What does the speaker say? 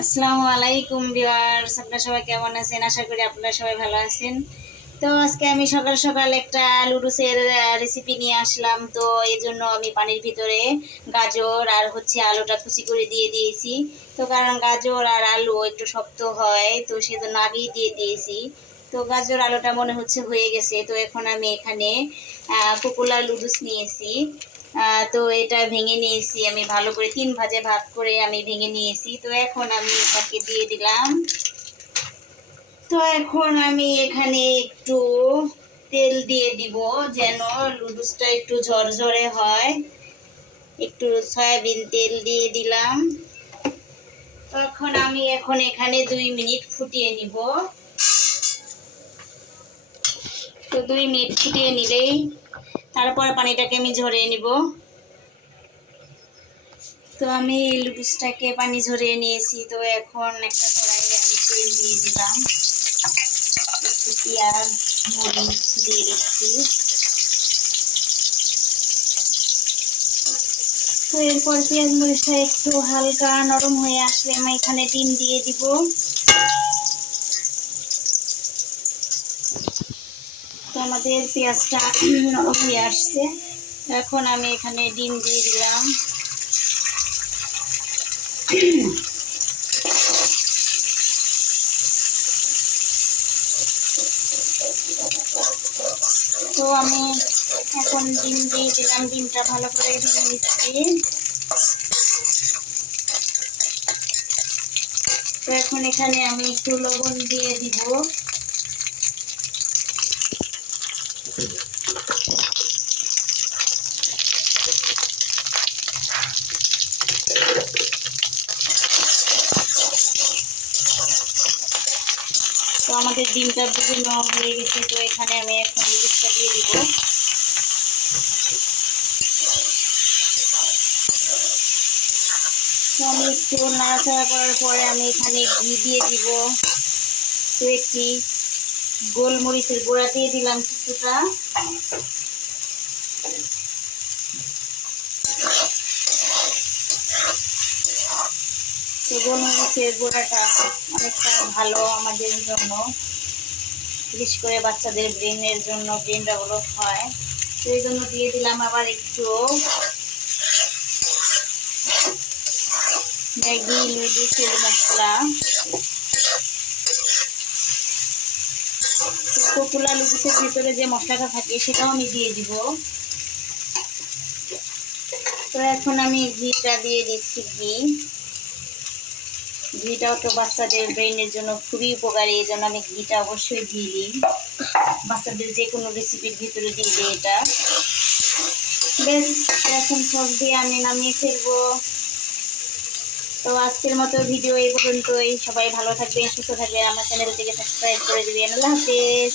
আসসালামু আলাইকুম ভিউয়ার্স, আপনারা সবাই কেমন আছেন? আশা করি আপনারা সবাই ভালো আছেন। তো আজকে আমি সকাল সকাল একটা লুডুসের রেসিপি নিয়ে আসলাম। তো এই জন্য আমি পানির ভিতরে গাজর আর আলুটা কুচি করে দিয়ে দিয়েছি। তো কারণ গাজর আর আলু একটু শক্ত হয়, তো সেজন্য আগেই দিয়ে দিয়েছি। তো গাজর আলুটা মনে হচ্ছে হয়ে গেছে। তো এখন আমি এখানে পপুলার লুডুস নিয়েছি। তো এটা ভেঙে নিয়েছি আমি ভালো করে, 3 ভাজে ভাগ করে আমি ভেঙে নিয়েছি। তো এখন আমি এটাকে দিয়ে দিলাম। তো এখন আমি এখানে একটু তেল দিয়ে দিব যেন লুডুসটা একটু ঝরঝরে হয়। একটু সয়াবিন তেল দিয়ে দিলাম। তখন আমি এখানে 2 মিনিট ফুটিয়ে নিব। তো 2 মিনিট ফুটিয়ে নিলেই তারপর পানিটাকে আমি ঝরিয়ে নিব। তো আমি লুডুসটাকে পানি ঝরিয়ে নিয়েছি। তো এখন একটা কড়াইয়ে আমি তেল দিয়ে দিলাম, একটু পেঁয়াজ মরিচ দিয়ে দিচ্ছি। তো এরপর পেঁয়াজ মরিচটা একটু হালকা নরম হয়ে আসলে আমি এখানে ডিম দিয়ে দিব। তো আমাদের পেঁয়াজটা নরম হয়ে আসছে। এখন আমি এখানে ডিম দিয়ে দিলাম। তো আমি এখন ডিম দিয়ে দিলাম, ডিমটা ভালো করে ভেঙে নিচ্ছি। তো এখন এখানে আমি একটু লবণ দিয়ে দিব। তো আমাদের ডিমটা বিভিন্ন হয়ে গেছে। তো এখানে আমি এখন লুডুসটা দিয়ে দিব। তো আমি একটু নাড়াচাড়া করার পরে আমি এখানে ঘি দিয়ে দিব। তো একটি গোলমরিচের গুঁড়া দিয়ে দিলাম কিছুটা। তো গোলমরিচের গুঁড়াটা অনেকটা ভালো আমাদের জন্য, বিশেষ করে বাচ্চাদের ব্রেনের জন্য, ব্রেন ডেভেলপ হয়। তো এই জন্য দিয়ে দিলাম আবার একটু ম্যাগি লুডুসের মশলা। পপুলার লুডুসের ভিতরে যে মশলাটা থাকে সেটাও আমি দিয়ে দিব। তো এখন আমি ঘিটা দিয়ে দিচ্ছি। ঘিটাও তো বাচ্চাদের ব্রেনের জন্য খুবই উপকারী, এই জন্য আমি ঘিটা অবশ্যই দিয়ে দিই। বাচ্চাদের যে কোনো রেসিপির ভিতরে দিয়ে দিই এটা। বেশ, এখন সব দিয়ে আমি নামিয়ে ফেলবো। তো আজকের মতো ভিডিও এই পর্যন্তই। সবাই ভালো থাকবেন, সুস্থ থাকবেন, আমার চ্যানেলটিকে সাবস্ক্রাইব করে দিবেন। আল্লাহ হাফেজ।